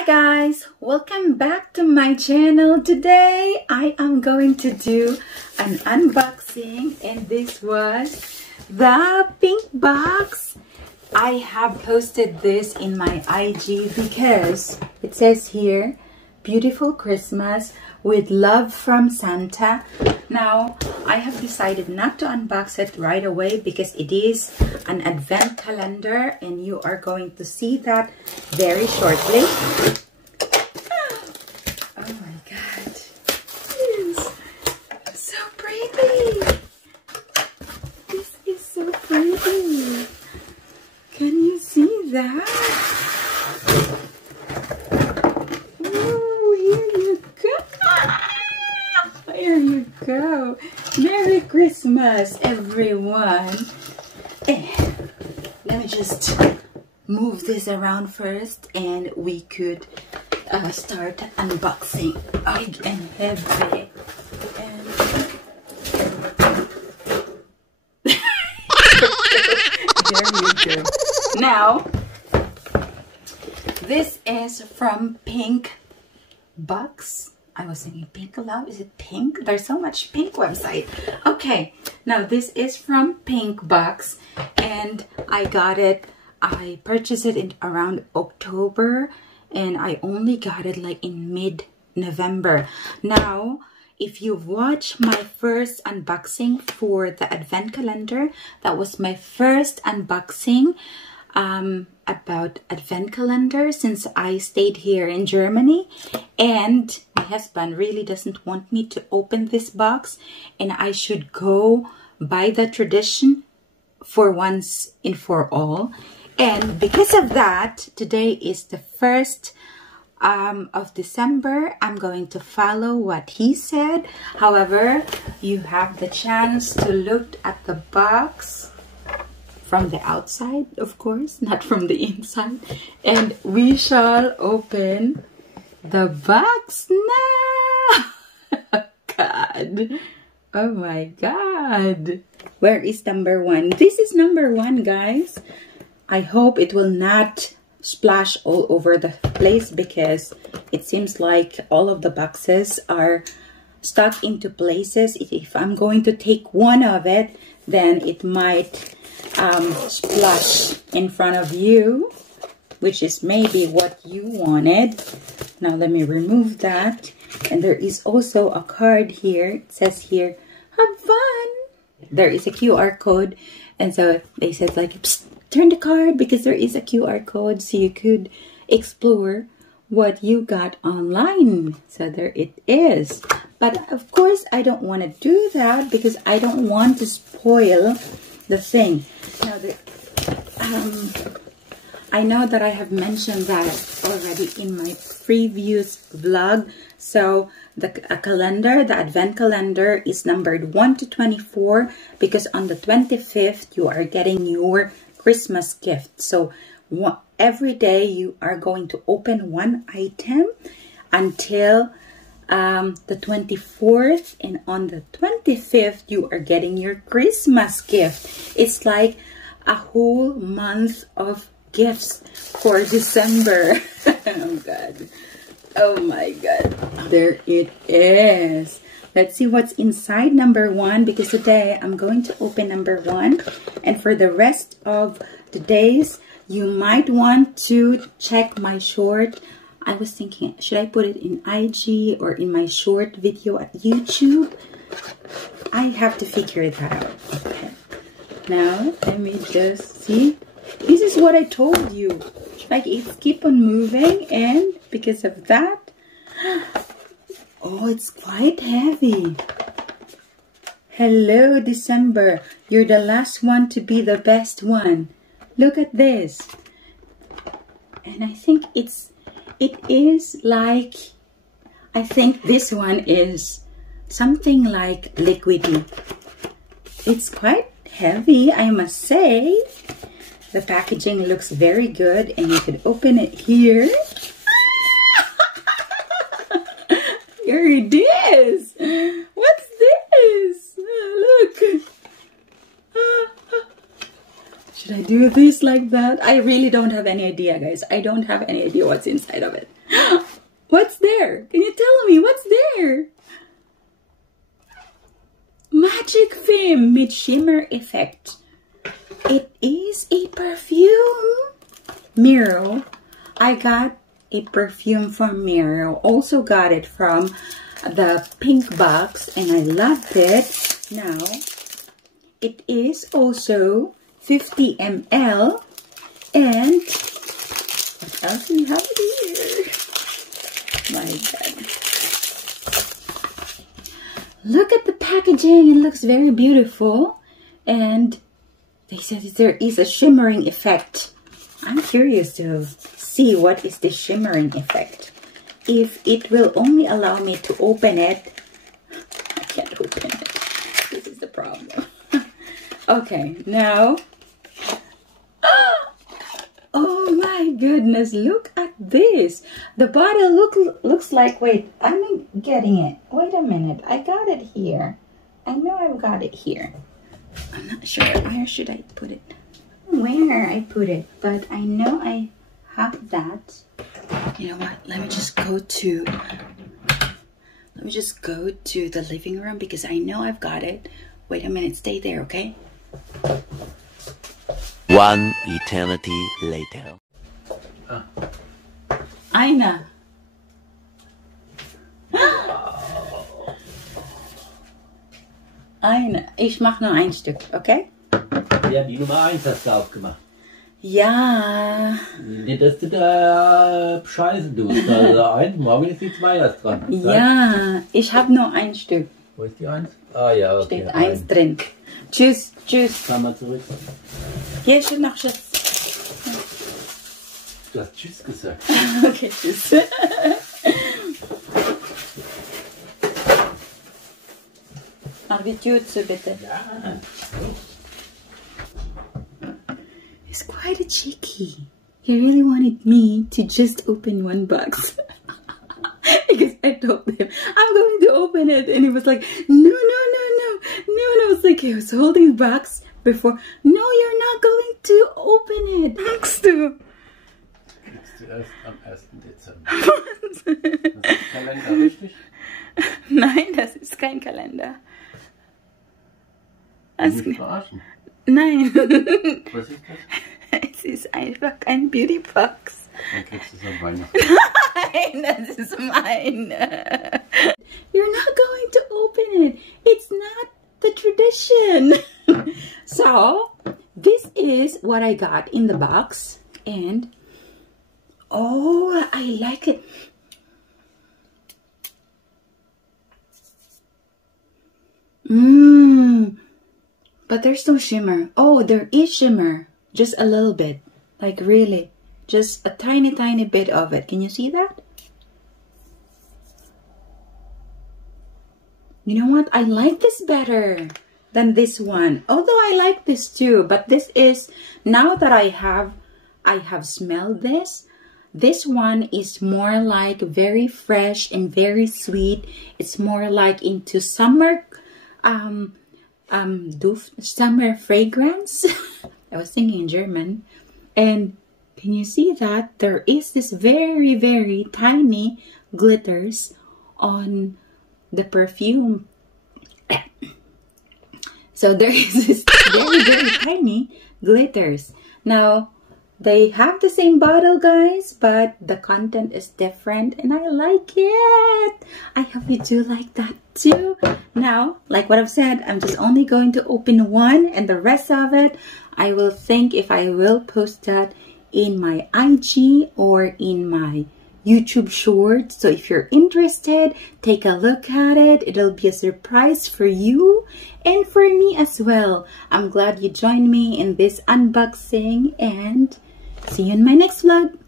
Hi guys, welcome back to my channel. Today I am going to do an unboxing, and this was the pink box. I have posted this in my IG because it says here, beautiful Christmas with love from Santa. Now I have decided not to unbox it right away because it is an advent calendar and you are going to see that very shortly. Oh my god, yes, so pretty. This is so pretty. Can you see that? There you go. Merry Christmas, everyone. Let me just move this around first and we could start unboxing. Big and heavy. And there you go. Now, this is from Pink Box. I was thinking Pink Love. Is it pink? There's so much pink website. Okay, now this is from Pink Box and I got it. I purchased it in around October and I only got it like in mid-November. Now, if you've watched my first unboxing for the advent calendar, that was my first unboxing about advent calendar since I stayed here in Germany, and my husband really doesn't want me to open this box, and I should go by the tradition for once and for all. And because of that, today is the 1st of December. I'm going to follow what he said. However, you have the chance to look at the box from the outside, of course, not from the inside. And we shall open the box now. God. Oh my God. Where is number one? This is number one, guys. I hope it will not splash all over the place because it seems like all of the boxes are stuck into places. If I'm going to take one of it, then it might splash in front of you, which is maybe what you wanted. Now let me remove that. And there is also a card here. It says here, have fun. There is a QR code, and so they said like, psst, turn the card because there is a QR code so you could explore what you got online. So there it is. But of course I don't want to do that because I don't want to spoil the thing. Now I know that I have mentioned that already in my previous vlog. So the calendar, the advent calendar, is numbered 1 to 24 because on the 25th you are getting your Christmas gift. So every day you are going to open one item until the 24th, and on the 25th you are getting your Christmas gift. It's like a whole month of gifts for December. Oh God. Oh my God. There it is. Let's see what's inside number one, because today I'm going to open number one, and for the rest of the days you might want to check my short. I was thinking, should I put it in IG or in my short video at YouTube? I have to figure that out. Okay. Now let me just see. This is what I told you. Like, it's keep on moving, and because of that, oh, it's quite heavy. Hello, December. You're the last one to be the best one. Look at this. And I think it is like, I think this one is something like liquidy. It's quite heavy, I must say. The packaging looks very good, and you could open it here. Here it is. What's this? Look. Should I do this just like that. I really don't have any idea, guys. I don't have any idea what's inside of it. What's there? Can you tell me what's there? Magic Film with shimmer effect. It is a perfume. Miro. I got a perfume from Miro. Also got it from the pink box and I loved it. Now, it is also 50 ml. And what else do we have here? My God. Look at the packaging. It looks very beautiful. And they said there is a shimmering effect. I'm curious to see what is the shimmering effect. If it will only allow me to open it. I can't open it. This is the problem. Okay, now. Oh my goodness, look at this. The bottle looks like, wait, I'm getting it. Wait a minute, I got it here. I know I've got it here. I'm not sure, where should I put it? Where I put it, but I know I have that. You know what, let me just go to the living room because I know I've got it. Wait a minute, stay there, okay? One eternity later. Eine. Eine. Ich mach nur ein Stück, okay? Ja, die Nummer 1 hast du aufgemacht. Ja. Nicht, dass du da scheißen tust. Also 1, morgen ist die 2 erst dran. Ja, ich habe nur ein Stück. Wo ist die 1? Ah ja, okay. Steht 1 drin. Tschüss, tschüss. Komm mal zurück. Hier steht noch Tschüss. Du hast Tschüss gesagt. Okay, tschüss. Mach die Tür zu, bitte. Ja. He's quite a cheeky. He really wanted me to just open one box. Because I told him, I'm going to open it. And he was like, no. And I was like, he was holding the box before. No, you're not going to open it. Magst du? Kriegst du erst am 1. Dezember. Das ist Kalender, richtig? Nein, das ist kein Kalender. Nicht verarschen. Nein. Was ist das? Es ist einfach ein Beautybox. Dann kriegst du es am Weihnachten. Nein, das ist meine. You're not going to open it. It's not the tradition. So, this is what I got in the box. And, oh, I like it. But there's no shimmer. Oh, there is shimmer. Just a little bit. Like really. Just a tiny bit of it. Can you see that? You know what? I like this better than this one. Although I like this too. But this is, now that I have smelled this. This one is more like very fresh and very sweet. It's more like into summer summer fragrance. I was thinking in German. And can you see that there is this very tiny glitters on the perfume? So there is this very tiny glitters. Now they have the same bottle, guys, but the content is different and I like it. I hope you do like that too. Now, like what I've said, I'm just only going to open one and the rest of it, I will think if I will post that in my IG or in my YouTube shorts. So if you're interested, take a look at it. It'll be a surprise for you and for me as well. I'm glad you joined me in this unboxing and see you in my next vlog.